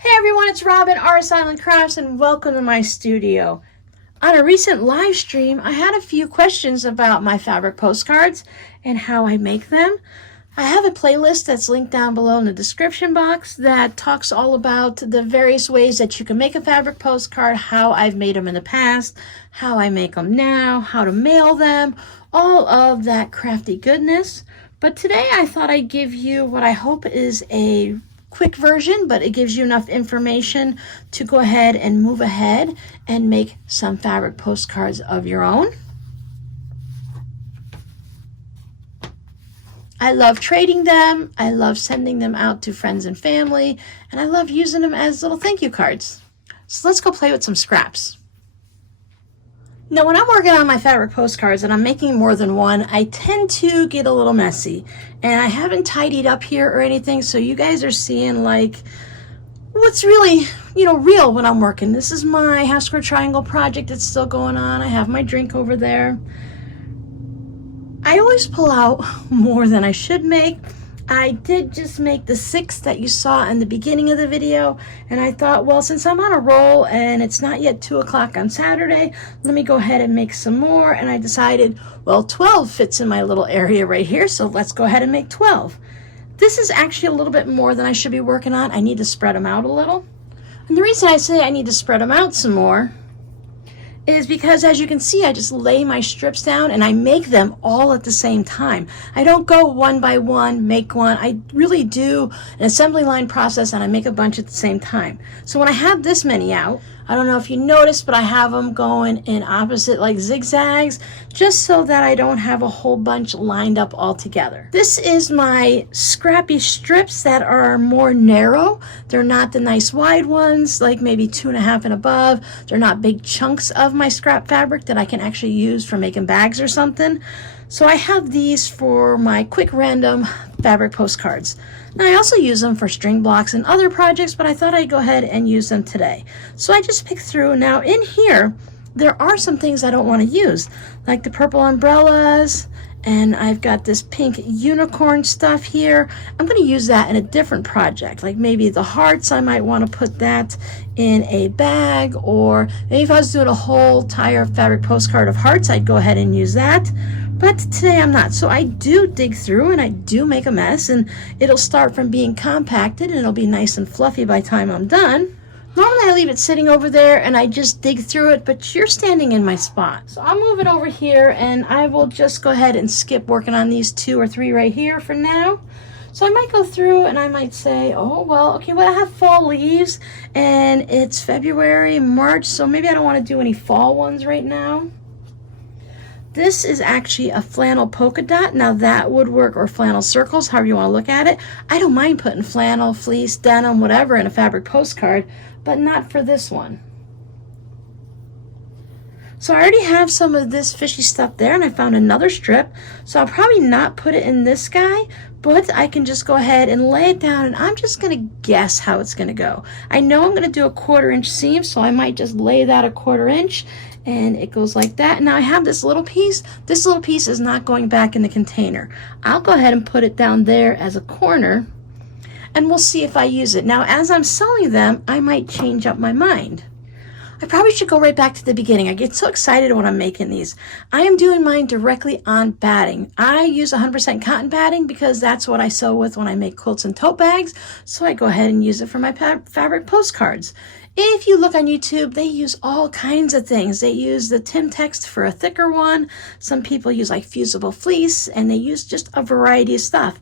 Hey everyone, it's Robin, Artist Island Crafts, and welcome to my studio. On a recent live stream, I had a few questions about my fabric postcards and how I make them. I have a playlist that's linked down below in the description box that talks all about the various ways that you can make a fabric postcard, how I've made them in the past, how I make them now, how to mail them, all of that crafty goodness. But today I thought I'd give you what I hope is a quick version, but it gives you enough information to go ahead and move ahead and make some fabric postcards of your own. I love trading them, I love sending them out to friends and family, and I love using them as little thank you cards. So let's go play with some scraps. Now, when I'm working on my fabric postcards and I'm making more than one, I tend to get a little messy. And I haven't tidied up here or anything, so you guys are seeing like what's really, real when I'm working. This is my half square triangle project that's still going on. I have my drink over there. I always pull out more than I should make. I did just make the 6 that you saw in the beginning of the video, and I thought, well, since I'm on a roll and it's not yet 2 o'clock on Saturday, let me go ahead and make some more. And I decided, well, 12 fits in my little area right here, so let's go ahead and make 12. This is actually a little bit more than I should be working on. I need to spread them out a little. And the reason I say I need to spread them out some more is because, as you can see, I just lay my strips down and I make them all at the same time. I don't go one by one, make one. I really do an assembly line process and I make a bunch at the same time. So when I have this many out, I don't know if you noticed, but I have them going in opposite like zigzags, just so that I don't have a whole bunch lined up all together. This is my scrappy strips that are more narrow. They're not the nice wide ones, like maybe 2.5 and above. They're not big chunks of my scrap fabric that I can actually use for making bags or something. So I have these for my quick random fabric postcards. Now I also use them for string blocks and other projects, but I thought I'd go ahead and use them today. So I just picked through. Now in here, there are some things I don't want to use, like the purple umbrellas, and I've got this pink unicorn stuff here. I'm going to use that in a different project, like maybe the hearts. I might want to put that in a bag, or maybe if I was doing a whole entire fabric postcard of hearts, I'd go ahead and use that. But today I'm not. So I do dig through and I do make a mess, and it'll start from being compacted and it'll be nice and fluffy by the time I'm done. Normally I leave it sitting over there and I just dig through it, but you're standing in my spot. So I'll move it over here and I will just go ahead and skip working on these 2 or 3 right here for now. So I might go through and I might say, oh, well, okay, well, I have fall leaves and it's February, March, so maybe I don't want to do any fall ones right now. This is actually a flannel polka dot. Now that would work, or flannel circles, however you want to look at it. I don't mind putting flannel, fleece, denim, whatever in a fabric postcard, but not for this one. So I already have some of this fishy stuff there, and I found another strip. So I'll probably not put it in this guy, but I can just go ahead and lay it down, and I'm just going to guess how it's going to go. I know I'm going to do a 1/4 inch seam, so I might just lay that a 1/4 inch, and it goes like that. Now I have this little piece. This little piece is not going back in the container. I'll go ahead and put it down there as a corner, and we'll see if I use it. Now, as I'm sewing them, I might change up my mind. I probably should go right back to the beginning. I get so excited when I'm making these. I am doing mine directly on batting. I use 100% cotton batting because that's what I sew with when I make quilts and tote bags. So I go ahead and use it for my fabric postcards. If you look on YouTube, they use all kinds of things. They use the Timtex for a thicker one. Some people use like fusible fleece, and they use just a variety of stuff.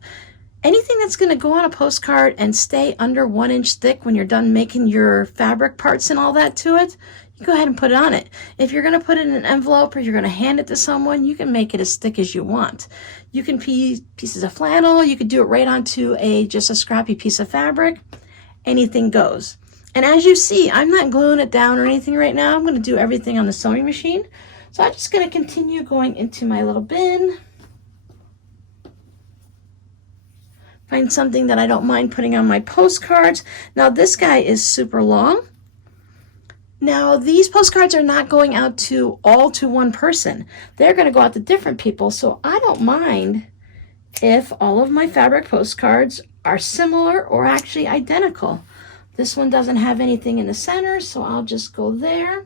Anything that's going to go on a postcard and stay under 1 inch thick when you're done making your fabric parts and all that to it, you go ahead and put it on it. If you're going to put it in an envelope or you're going to hand it to someone, you can make it as thick as you want. You can pieces of flannel. You could do it right onto just a scrappy piece of fabric. Anything goes. And as you see, I'm not gluing it down or anything right now. I'm going to do everything on the sewing machine. So I'm just going to continue going into my little bin. Find something that I don't mind putting on my postcards. Now this guy is super long. Now these postcards are not going out to one person. They're going to go out to different people. So I don't mind if all of my fabric postcards are similar or actually identical. This one doesn't have anything in the center, so I'll just go there.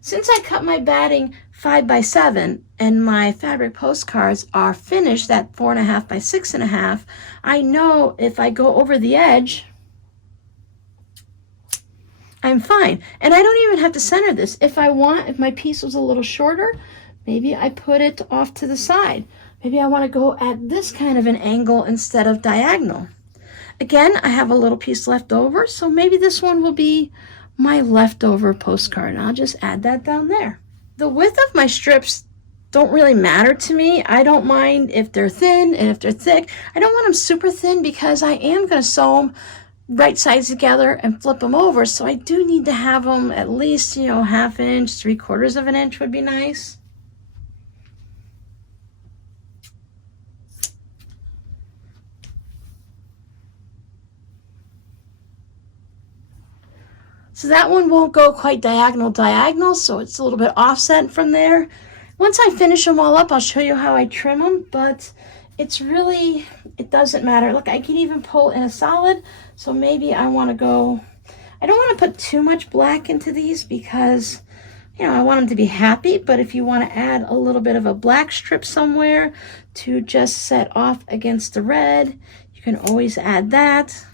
Since I cut my batting 5 by 7 and my fabric postcards are finished at 4.5 by 6.5, I know if I go over the edge, I'm fine. And I don't even have to center this. If I want, if my piece was a little shorter, maybe I put it off to the side. Maybe I want to go at this kind of an angle instead of diagonal. Again, I have a little piece left over, so maybe this one will be my leftover postcard, and I'll just add that down there. The width of my strips don't really matter to me. I don't mind if they're thin and if they're thick. I don't want them super thin because I am going to sew them right sides together and flip them over, so I do need to have them at least, you know, 1/2 inch, 3/4 of an inch would be nice. So that one won't go quite diagonal, so it's a little bit offset from there. Once I finish them all up, I'll show you how I trim them, but it's really, it doesn't matter. Look, I can even pull in a solid, so maybe I want to go, I don't want to put too much black into these because, you know, I want them to be happy, but if you want to add a little bit of a black strip somewhere to just set off against the red, you can always add that.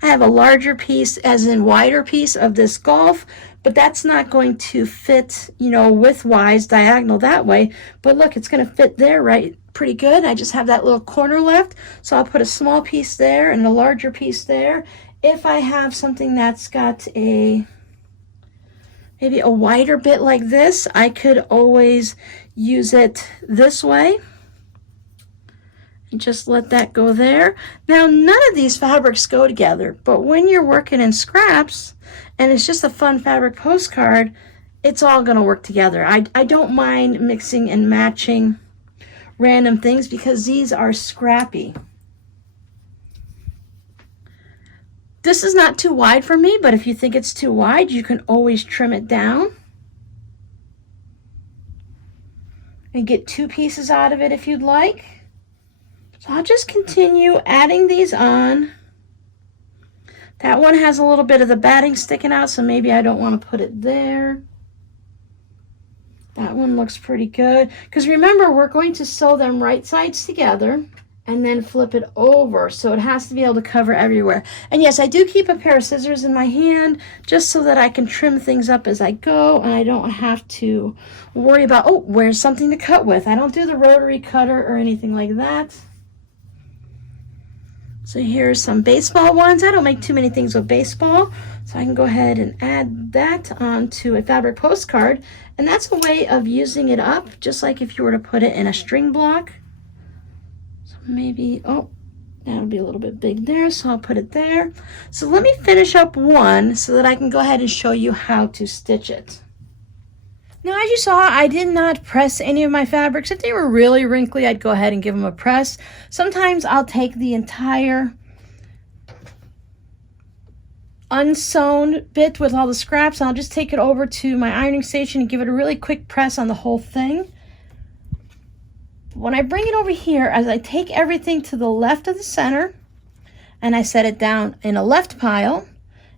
I have a larger piece, as in wider piece of this golf, but that's not going to fit, you know, width-wise diagonal that way. But look, it's going to fit there right pretty good. I just have that little corner left, so I'll put a small piece there and a larger piece there. If I have something that's got a maybe a wider bit like this, I could always use it this way. And just let that go there. Now, none of these fabrics go together, but when you're working in scraps and it's just a fun fabric postcard, it's all going to work together. I don't mind mixing and matching random things because these are scrappy. This is not too wide for me, but if you think it's too wide, you can always trim it down and get 2 pieces out of it if you'd like. So I'll just continue adding these on. That one has a little bit of the batting sticking out, so maybe I don't want to put it there. That one looks pretty good. Because remember, we're going to sew them right sides together and then flip it over. So it has to be able to cover everywhere. And yes, I do keep a pair of scissors in my hand just so that I can trim things up as I go and I don't have to worry about, oh, where's something to cut with? I don't do the rotary cutter or anything like that. So here's some baseball ones. I don't make too many things with baseball, so I can go ahead and add that onto a fabric postcard. And that's a way of using it up, just like if you were to put it in a string block. So maybe, oh, that'll be a little bit big there, so I'll put it there. So let me finish up one so that I can go ahead and show you how to stitch it. Now, as you saw, I did not press any of my fabrics. If they were really wrinkly, I'd go ahead and give them a press. Sometimes I'll take the entire unsewn bit with all the scraps, and I'll just take it over to my ironing station and give it a really quick press on the whole thing. When I bring it over here, as I take everything to the left of the center, and I set it down in a left pile,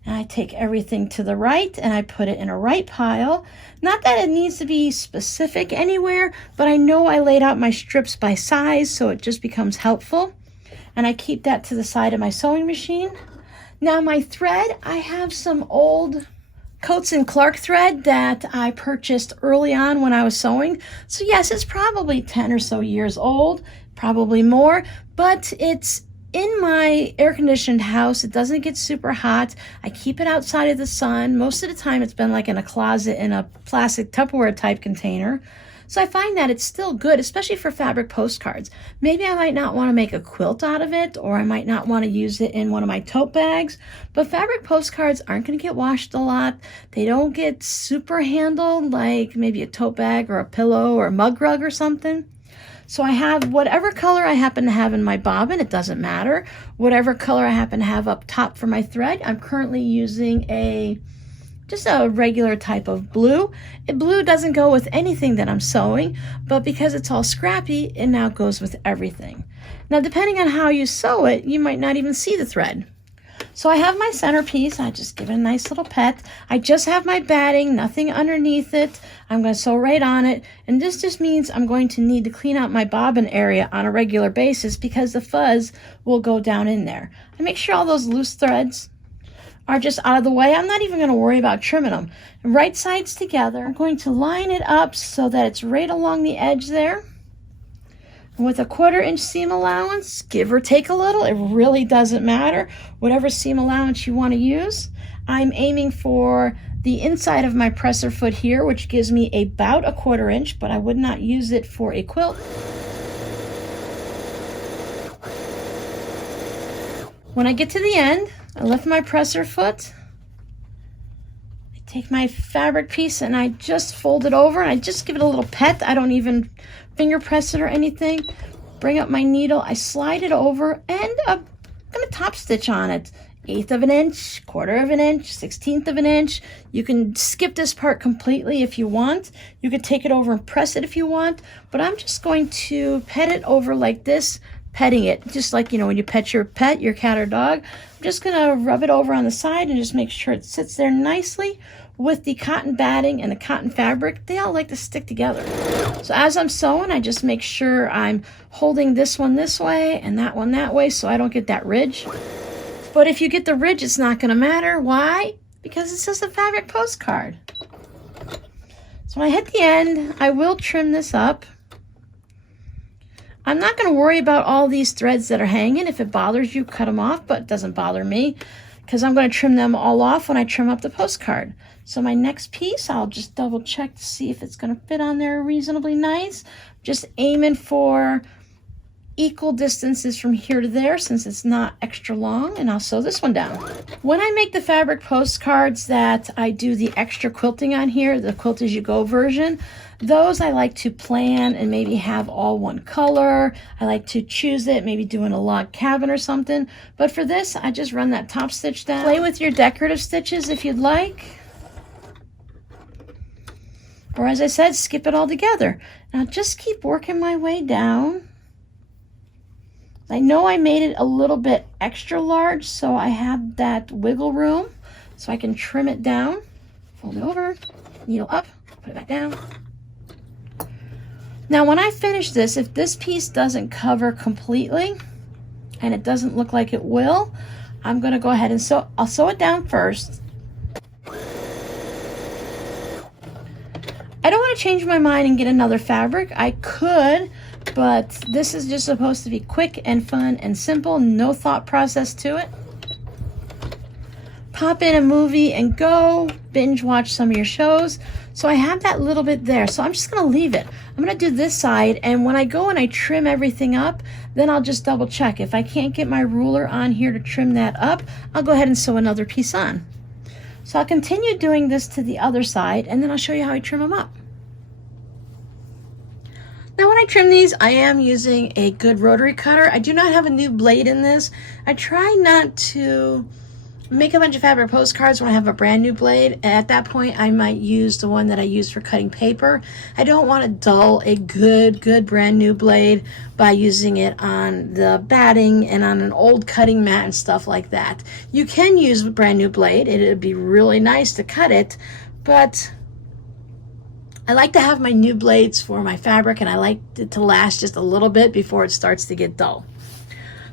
and I take everything to the right and I put it in a right pile. Not that it needs to be specific anywhere, but I know I laid out my strips by size, so it just becomes helpful. And I keep that to the side of my sewing machine. Now my thread, I have some old Coats and Clark thread that I purchased early on when I was sewing. So yes, it's probably 10 or so years old, probably more, but it's in my air-conditioned house. It doesn't get super hot. I keep it outside of the sun. Most of the time it's been like in a closet in a plastic Tupperware type container. So I find that it's still good, especially for fabric postcards. Maybe I might not want to make a quilt out of it, or I might not want to use it in one of my tote bags, but fabric postcards aren't going to get washed a lot. They don't get super handled like maybe a tote bag or a pillow or a mug rug or something. So I have whatever color I happen to have in my bobbin, it doesn't matter. Whatever color I happen to have up top for my thread. I'm currently using a just a regular type of blue. Blue doesn't go with anything that I'm sewing, but because it's all scrappy, it now goes with everything. Now, depending on how you sew it, you might not even see the thread. So I have my centerpiece. I just give it a nice little pet. I just have my batting, nothing underneath it. I'm going to sew right on it. And this just means I'm going to need to clean out my bobbin area on a regular basis because the fuzz will go down in there. I make sure all those loose threads are just out of the way. I'm not even going to worry about trimming them. Right sides together. I'm going to line it up so that it's right along the edge there. With a 1/4 inch seam allowance, give or take a little, it really doesn't matter. Whatever seam allowance you want to use. I'm aiming for the inside of my presser foot here, which gives me about a 1/4 inch, but I would not use it for a quilt. When I get to the end, I lift my presser foot. I take my fabric piece and I just fold it over and I just give it a little pet. I don't even finger press it or anything. Bring up my needle, I slide it over, and I'm gonna top stitch on it. 1/8 of an inch, 1/4 of an inch, 1/16 of an inch. You can skip this part completely if you want. You could take it over and press it if you want, but I'm just going to pet it over like this, petting it, just like, you know, when you pet, your cat or dog. I'm just gonna rub it over on the side and just make sure it sits there nicely. With the cotton batting and the cotton fabric, they all like to stick together. So as I'm sewing, I just make sure I'm holding this one this way and that one that way so I don't get that ridge. But if you get the ridge, it's not going to matter. Why? Because it's just a fabric postcard. So when I hit the end, I will trim this up. I'm not going to worry about all these threads that are hanging. If it bothers you, cut them off, but it doesn't bother me because I'm going to trim them all off when I trim up the postcard. So my next piece, I'll just double check to see if it's going to fit on there reasonably nice. Just aiming for equal distances from here to there since it's not extra long, and I'll sew this one down. When I make the fabric postcards that I do the extra quilting on here, the quilt as you go version, those I like to plan and maybe have all one color. I like to choose it, maybe doing a log cabin or something. But for this, I just run that top stitch down. Play with your decorative stitches if you'd like. Or as I said, skip it all together. Now just keep working my way down. I know I made it a little bit extra large, so I have that wiggle room, so I can trim it down. Fold it over, needle up, put it back down. Now when I finish this, if this piece doesn't cover completely, and it doesn't look like it will, I'm going to go ahead and sew. I'll sew it down first. I don't want to change my mind and get another fabric. I could, but this is just supposed to be quick and fun and simple, no thought process to it. Pop in a movie and go, binge watch some of your shows. So I have that little bit there, so I'm just going to leave it. I'm going to do this side, and when I go and I trim everything up, then I'll just double check. If I can't get my ruler on here to trim that up, I'll go ahead and sew another piece on. So I'll continue doing this to the other side, and then I'll show you how I trim them up. Now when I trim these, I am using a good rotary cutter. I do not have a new blade in this. I try not to make a bunch of fabric postcards when I have a brand new blade. At that point, I might use the one that I use for cutting paper. I don't want to dull a good brand new blade by using it on the batting and on an old cutting mat and stuff like that. You can use a brand new blade. It would be really nice to cut it, but I like to have my new blades for my fabric, and I like it to last just a little bit before it starts to get dull.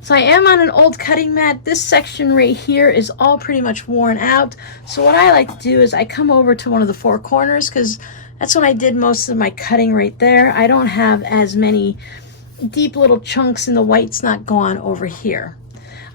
So I am on an old cutting mat. This section right here is all pretty much worn out. So what I like to do is I come over to one of the four corners because that's when I did most of my cutting right there. I don't have as many deep little chunks and the white's not gone over here.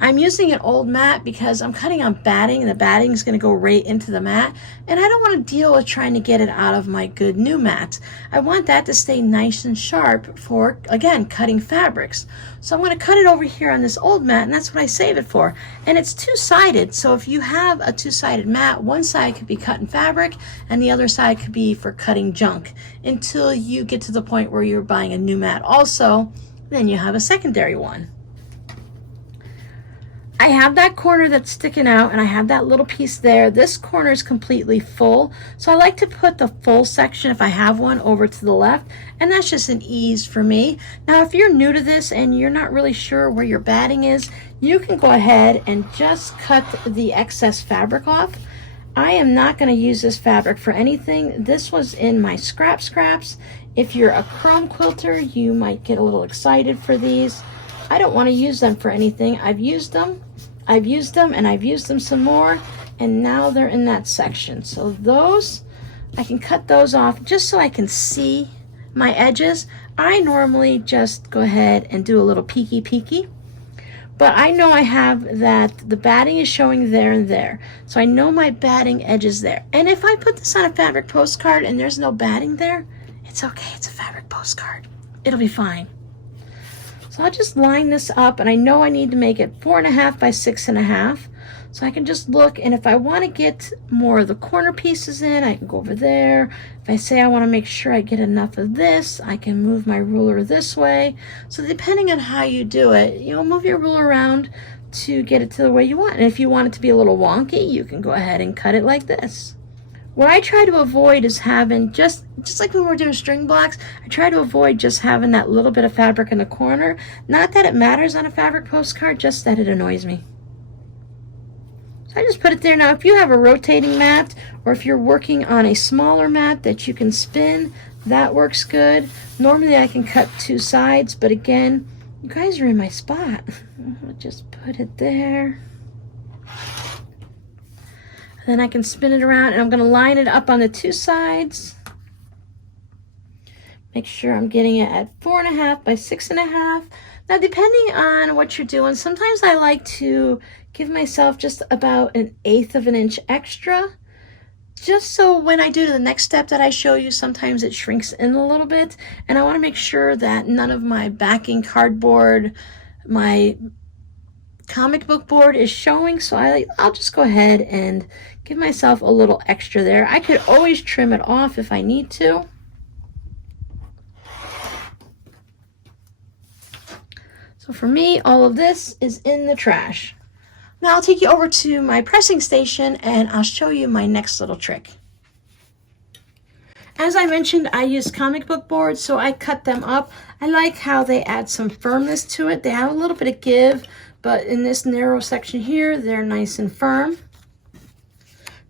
I'm using an old mat because I'm cutting on batting, and the batting is going to go right into the mat, and I don't want to deal with trying to get it out of my good new mat. I want that to stay nice and sharp for, again, cutting fabrics. So I'm going to cut it over here on this old mat, and that's what I save it for. And it's two-sided, so if you have a two-sided mat, one side could be cutting fabric and the other side could be for cutting junk until you get to the point where you're buying a new mat also. Then you have a secondary one. I have that corner that's sticking out and I have that little piece there. This corner is completely full. So I like to put the full section, if I have one, over to the left. And that's just an ease for me. Now, if you're new to this and you're not really sure where your batting is, you can go ahead and just cut the excess fabric off. I am not going to use this fabric for anything. This was in my scraps. If you're a chrome quilter, you might get a little excited for these. I don't want to use them for anything. I've used them, and I've used them some more, and now they're in that section. So those, I can cut those off just so I can see my edges. I normally just go ahead and do a little peeky, but I know I have that the batting is showing there and there. So I know my batting edge is there. And if I put this on a fabric postcard and there's no batting there, it's okay, it's a fabric postcard. It'll be fine. So I'll just line this up, and I know I need to make it 4.5 by 6.5. So I can just look, and if I want to get more of the corner pieces in, I can go over there. If I say I want to make sure I get enough of this, I can move my ruler this way. So depending on how you do it, you'll move your ruler around to get it to the way you want. And if you want it to be a little wonky, you can go ahead and cut it like this. What I try to avoid is having, just like when we're doing string blocks, I try to avoid just having that little bit of fabric in the corner. Not that it matters on a fabric postcard, just that it annoys me. So I just put it there. Now, if you have a rotating mat, or if you're working on a smaller mat that you can spin, that works good. Normally I can cut 2 sides, but again, you guys are in my spot. I'll just put it there. Then I can spin it around, and I'm going to line it up on the 2 sides. Make sure I'm getting it at 4.5 by 6.5. Now, depending on what you're doing, sometimes I like to give myself just about 1/8 of an inch extra, just so when I do the next step that I show you, sometimes it shrinks in a little bit, and I want to make sure that none of my backing cardboard, my comic book board is showing, so I'll just go ahead and give myself a little extra there. I could always trim it off if I need to. So for me, all of this is in the trash. Now I'll take you over to my pressing station and I'll show you my next little trick. As I mentioned, I use comic book boards, so I cut them up. I like how they add some firmness to it. They have a little bit of give, but in this narrow section here, they're nice and firm.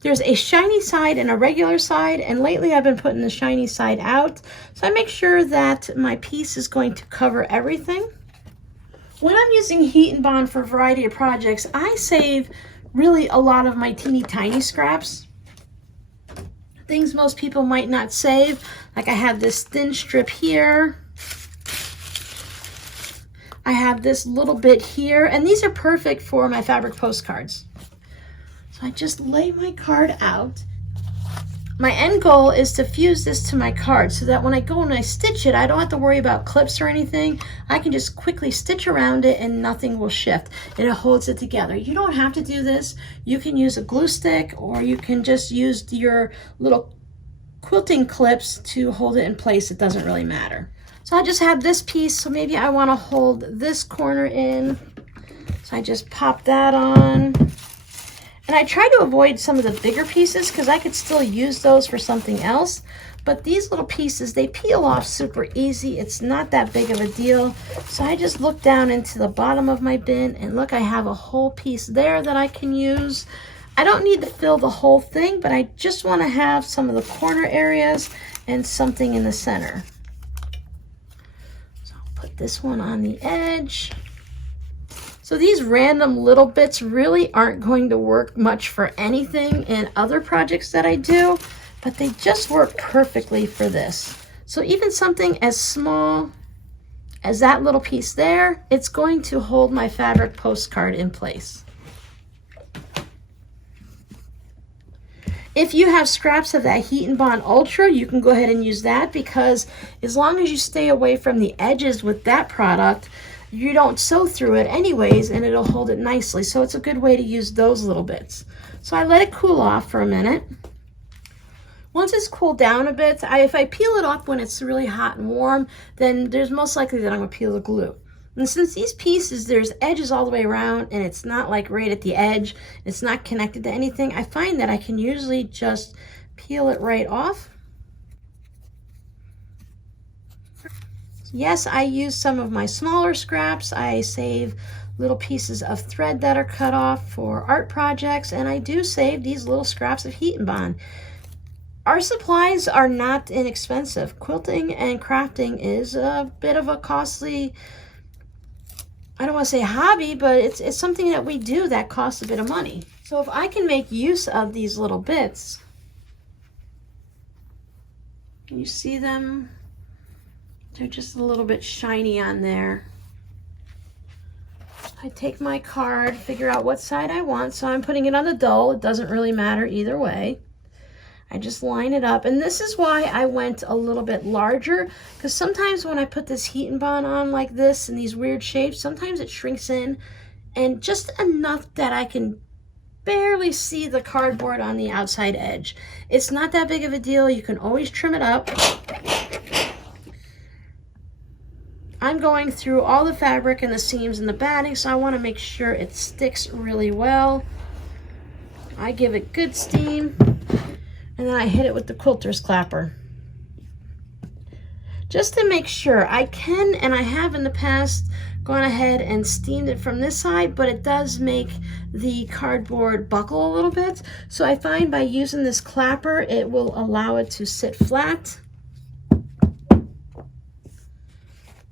There's a shiny side and a regular side, and lately I've been putting the shiny side out. So I make sure that my piece is going to cover everything. When I'm using heat and bond for a variety of projects, I save really a lot of my teeny tiny scraps. Things most people might not save, like I have this thin strip here. I have this little bit here, and these are perfect for my fabric postcards. So I just lay my card out. My end goal is to fuse this to my card so that when I go and I stitch it, I don't have to worry about clips or anything. I can just quickly stitch around it and nothing will shift. It holds it together. You don't have to do this. You can use a glue stick, or you can just use your little quilting clips to hold it in place. It doesn't really matter. So I just have this piece, so maybe I want to hold this corner in. So I just pop that on. And I try to avoid some of the bigger pieces because I could still use those for something else. But these little pieces, they peel off super easy. It's not that big of a deal. So I just look down into the bottom of my bin, and look, I have a whole piece there that I can use. I don't need to fill the whole thing, but I just want to have some of the corner areas and something in the center. Put this one on the edge. So these random little bits really aren't going to work much for anything in other projects that I do, but they just work perfectly for this. So even something as small as that little piece there, it's going to hold my fabric postcard in place. If you have scraps of that Heat and Bond Ultra, you can go ahead and use that, because as long as you stay away from the edges with that product, you don't sew through it anyways, and it'll hold it nicely. So it's a good way to use those little bits. So I let it cool off for a minute. Once it's cooled down a bit, if I peel it off when it's really hot and warm, then there's most likely that I'm going to peel the glue. And since these pieces, there's edges all the way around and it's not like right at the edge, it's not connected to anything, I find that I can usually just peel it right off. Yes, I use some of my smaller scraps. I save little pieces of thread that are cut off for art projects, and I do save these little scraps of heat and bond. Our supplies are not inexpensive. Quilting and crafting is a bit of a costly, I don't want to say hobby, but it's something that we do that costs a bit of money. So if I can make use of these little bits, can you see them? They're just a little bit shiny on there. I take my card, figure out what side I want, so I'm putting it on the dull. It doesn't really matter either way. I just line it up, and this is why I went a little bit larger, because sometimes when I put this heat and bond on like this in these weird shapes, sometimes it shrinks in, and just enough that I can barely see the cardboard on the outside edge. It's not that big of a deal. You can always trim it up. I'm going through all the fabric and the seams and the batting, so I want to make sure it sticks really well. I give it good steam, and then I hit it with the quilter's clapper. Just to make sure. I can, and I have in the past, gone ahead and steamed it from this side, but it does make the cardboard buckle a little bit. So I find by using this clapper, it will allow it to sit flat.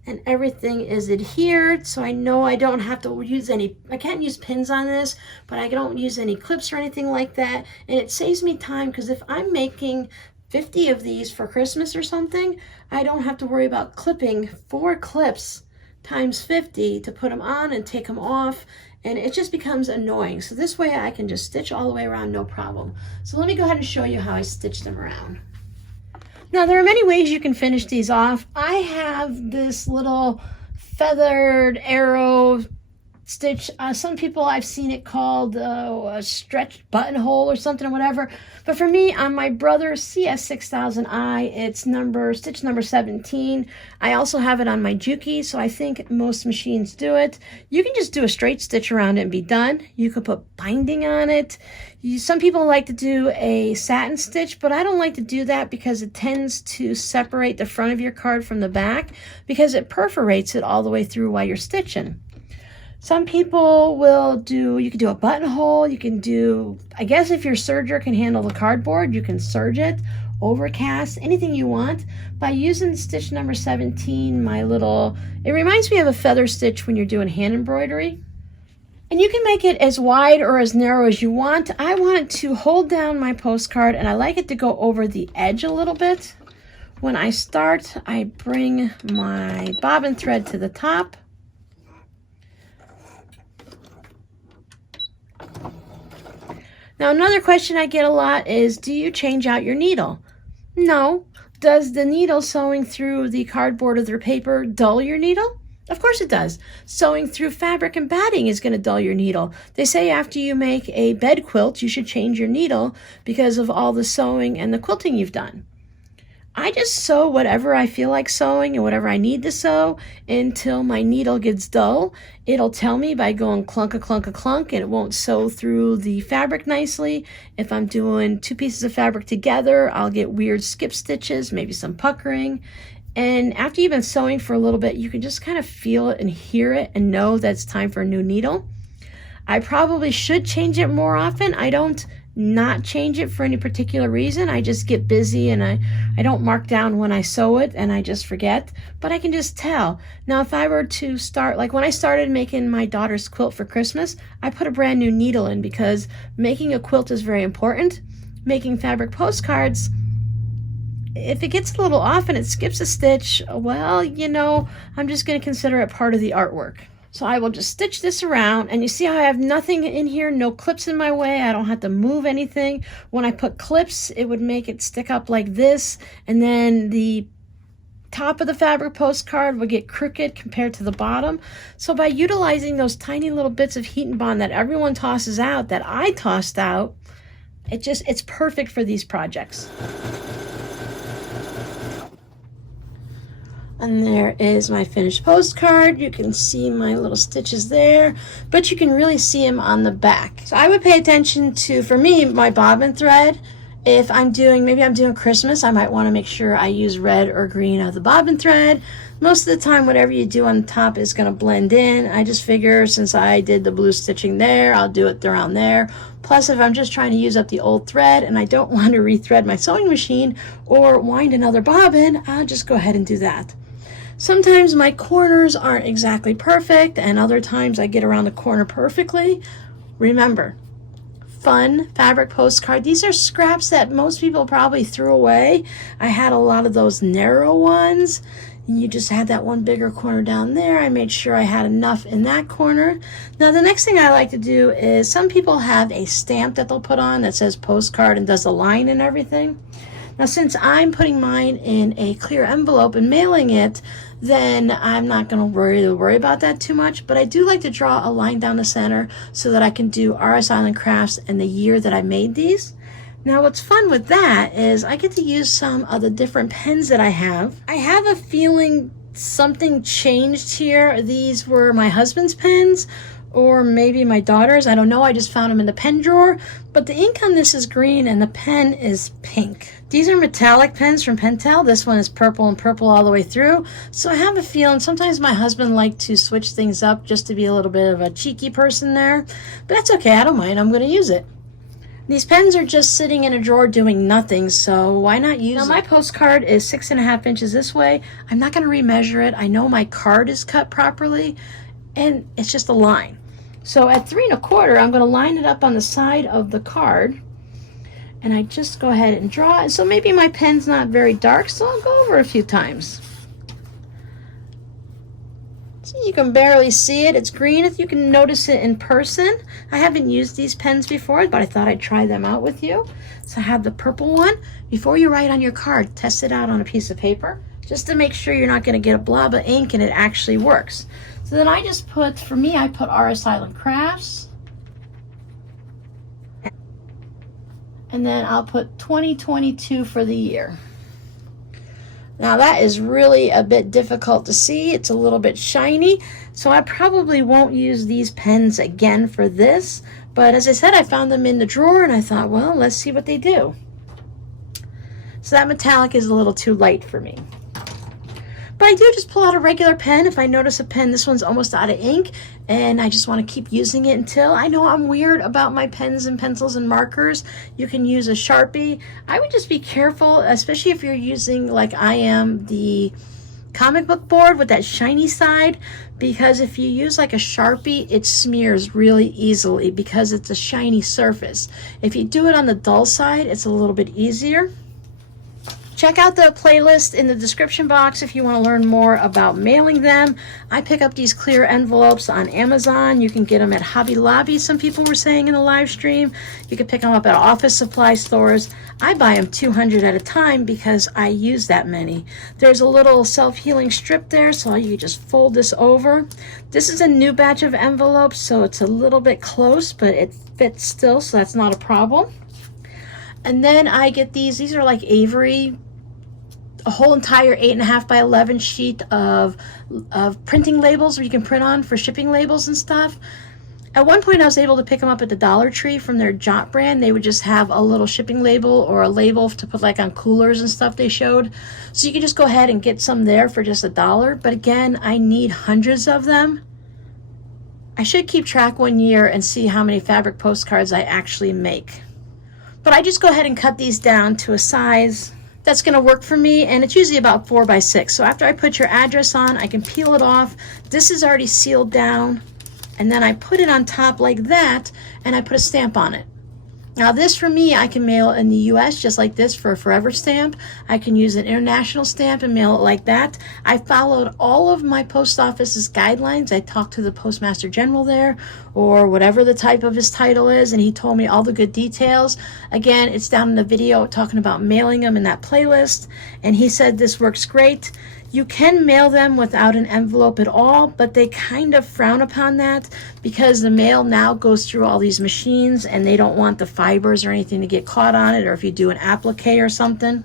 And everything is adhered, so I know I don't have to use any, I can't use pins on this, but I don't use any clips or anything like that. And it saves me time, because if I'm making 50 of these for Christmas or something, I don't have to worry about clipping 4 clips times 50 to put them on and take them off, and it just becomes annoying. So this way I can just stitch all the way around, no problem. So let me go ahead and show you how I stitch them around. Now, there are many ways you can finish these off. I have this little feathered arrow stitch. Some people, I've seen it called a stretch buttonhole or something or whatever. But for me, on my brother's CS6000I, it's stitch number 17. I also have it on my Juki, so I think most machines do it. You can just do a straight stitch around it and be done. You could put binding on it. Some people like to do a satin stitch, but I don't like to do that because it tends to separate the front of your card from the back, because it perforates it all the way through while you're stitching. Some people will do, you can do a buttonhole, you can do, I guess if your serger can handle the cardboard, you can serge it, overcast, anything you want. By using stitch number 17, it reminds me of a feather stitch when you're doing hand embroidery. And you can make it as wide or as narrow as you want. I want to hold down my postcard, and I like it to go over the edge a little bit. When I start, I bring my bobbin thread to the top. Now, another question I get a lot is, do you change out your needle? No. Does the needle sewing through the cardboard or the paper dull your needle? Of course it does. Sewing through fabric and batting is going to dull your needle. They say after you make a bed quilt, you should change your needle because of all the sewing and the quilting you've done. I just sew whatever I feel like sewing and whatever I need to sew until my needle gets dull. It'll tell me by going clunk, a clunk, a clunk, and it won't sew through the fabric nicely. If I'm doing 2 pieces of fabric together, I'll get weird skip stitches, maybe some puckering. And after you've been sewing for a little bit, you can just kind of feel it and hear it and know that it's time for a new needle. I probably should change it more often. I don't not change it for any particular reason. I just get busy and I don't mark down when I sew it and I just forget, but I can just tell. Now, if I were to start, like when I started making my daughter's quilt for Christmas, I put a brand new needle in because making a quilt is very important. Making fabric postcards, if it gets a little off and it skips a stitch, well, you know, I'm just going to consider it part of the artwork. So I will just stitch this around, and you see how I have nothing in here, no clips in my way. I don't have to move anything. When I put clips, it would make it stick up like this, and then the top of the fabric postcard would get crooked compared to the bottom. So by utilizing those tiny little bits of heat and bond that everyone tosses out, that I tossed out, it's perfect for these projects. And there is my finished postcard. You can see my little stitches there, but you can really see them on the back. So I would pay attention to, for me, my bobbin thread. If I'm doing, maybe I'm doing Christmas, I might want to make sure I use red or green of the bobbin thread. Most of the time, whatever you do on the top is going to blend in. I just figure since I did the blue stitching there, I'll do it around there. Plus, if I'm just trying to use up the old thread and I don't want to rethread my sewing machine or wind another bobbin, I'll just go ahead and do that. Sometimes my corners aren't exactly perfect, and other times I get around the corner perfectly. Remember, fun fabric postcard. These are scraps that most people probably threw away. I had a lot of those narrow ones. You just had that one bigger corner down there. I made sure I had enough in that corner. Now the next thing I like to do is some people have a stamp that they'll put on that says postcard and does the line and everything. Now since I'm putting mine in a clear envelope and mailing it, then I'm not going to worry about that too much. But I do like to draw a line down the center so that I can do RS Island Crafts and the year that I made these. Now what's fun with that is I get to use some of the different pens that I have. I have a feeling something changed here. These were my husband's pens, or maybe my daughter's. I don't know. I just found them in the pen drawer. But the ink on this is green and the pen is pink. These are metallic pens from Pentel. This one is purple and purple all the way through. So I have a feeling sometimes my husband liked to switch things up just to be a little bit of a cheeky person there. But that's okay. I don't mind. I'm going to use it. These pens are just sitting in a drawer doing nothing, so why not use them? Now my postcard is 6.5 inches this way. I'm not going to remeasure it. I know my card is cut properly, and it's just a line. So at 3 1/4, I'm going to line it up on the side of the card, and I just go ahead and draw it. So maybe my pen's not very dark, so I'll go over a few times. So you can barely see it. It's green if you can notice it in person. I haven't used these pens before, but I thought I'd try them out with you. So I have the purple one. Before you write on your card, test it out on a piece of paper just to make sure you're not going to get a blob of ink and it actually works. So then I just put, for me, I put RS Island Crafts. And then I'll put 2022 for the year. Now that is really a bit difficult to see. It's a little bit shiny, so I probably won't use these pens again for this. But as I said, I found them in the drawer and I thought, well, let's see what they do. So that metallic is a little too light for me. But I do just pull out a regular pen if I notice a pen, this one's almost out of ink, and I just want to keep using it until I know I'm weird about my pens and pencils and markers. You can use a Sharpie. I would just be careful, especially if you're using, like I am, the comic book board with that shiny side, because if you use like a Sharpie, it smears really easily because it's a shiny surface. If you do it on the dull side, it's a little bit easier. Check out the playlist in the description box if you want to learn more about mailing them. I pick up these clear envelopes on Amazon. You can get them at Hobby Lobby, some people were saying in the live stream. You can pick them up at office supply stores. I buy them 200 at a time because I use that many. There's a little self-healing strip there, so you just fold this over. This is a new batch of envelopes, so it's a little bit close, but it fits still, so that's not a problem. And then I get these are like Avery, a whole entire 8.5 by 11 sheet of printing labels where you can print on for shipping labels and stuff. At one point I was able to pick them up at the Dollar Tree from their Jot brand. They would just have a little shipping label or a label to put like on coolers and stuff they showed. So you can just go ahead and get some there for just $1. But again, I need hundreds of them. I should keep track one year and see how many fabric postcards I actually make. But I just go ahead and cut these down to a size that's going to work for me, and it's usually about 4 by 6. So after I put your address on, I can peel it off. This is already sealed down, and then I put it on top like that, and I put a stamp on it. Now this for me, I can mail in the US just like this for a forever stamp. I can use an international stamp and mail it like that. I followed all of my post office's guidelines. I talked to the Postmaster General there, or whatever the type of his title is, and he told me all the good details. Again, it's down in the video talking about mailing them in that playlist, and he said this works great. You can mail them without an envelope at all, but they kind of frown upon that because the mail now goes through all these machines and they don't want the fibers or anything to get caught on it, or if you do an applique or something.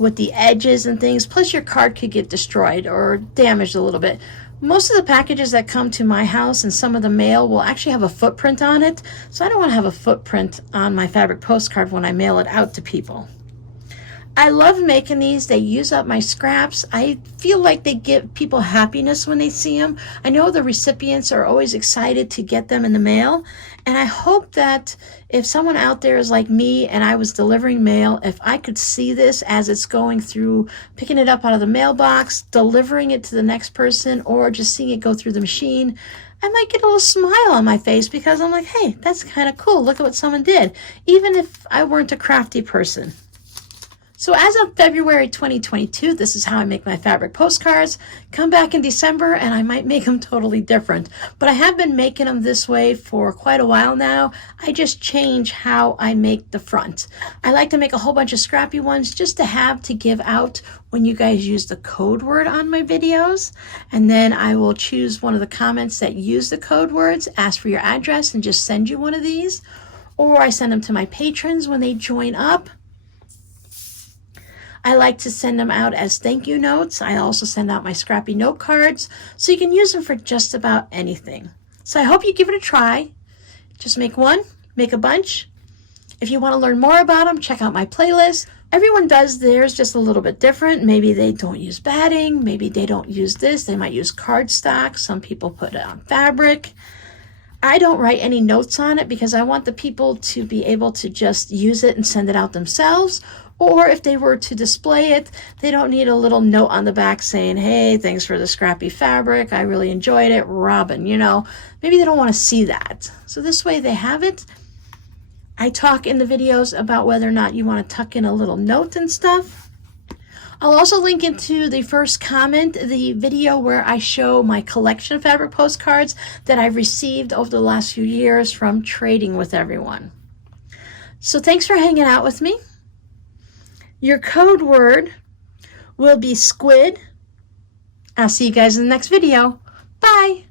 with the edges and things. Plus your card could get destroyed or damaged a little bit. Most of the packages that come to my house and some of the mail will actually have a footprint on it. So I don't want to have a footprint on my fabric postcard when I mail it out to people. I love making these. They use up my scraps. I feel like they give people happiness when they see them. I know the recipients are always excited to get them in the mail. And I hope that if someone out there is like me and I was delivering mail, if I could see this as it's going through, picking it up out of the mailbox, delivering it to the next person, or just seeing it go through the machine, I might get a little smile on my face because I'm like, hey, that's kind of cool. Look at what someone did, even if I weren't a crafty person. So as of February 2022, this is how I make my fabric postcards. Come back in December and I might make them totally different. But I have been making them this way for quite a while now. I just change how I make the front. I like to make a whole bunch of scrappy ones just to have to give out when you guys use the code word on my videos. And then I will choose one of the comments that use the code words, ask for your address, and just send you one of these. Or I send them to my patrons when they join up. I like to send them out as thank you notes. I also send out my scrappy note cards, so you can use them for just about anything. So I hope you give it a try. Just make one, make a bunch. If you want to learn more about them, check out my playlist. Everyone does theirs just a little bit different. Maybe they don't use batting. Maybe they don't use this. They might use cardstock. Some people put it on fabric. I don't write any notes on it because I want the people to be able to just use it and send it out themselves. Or if they were to display it, they don't need a little note on the back saying, hey, thanks for the scrappy fabric. I really enjoyed it, Robin, you know. Maybe they don't want to see that. So this way they have it. I talk in the videos about whether or not you want to tuck in a little note and stuff. I'll also link into the first comment, the video where I show my collection of fabric postcards that I've received over the last few years from trading with everyone. So thanks for hanging out with me. Your code word will be squid. I'll see you guys in the next video. Bye.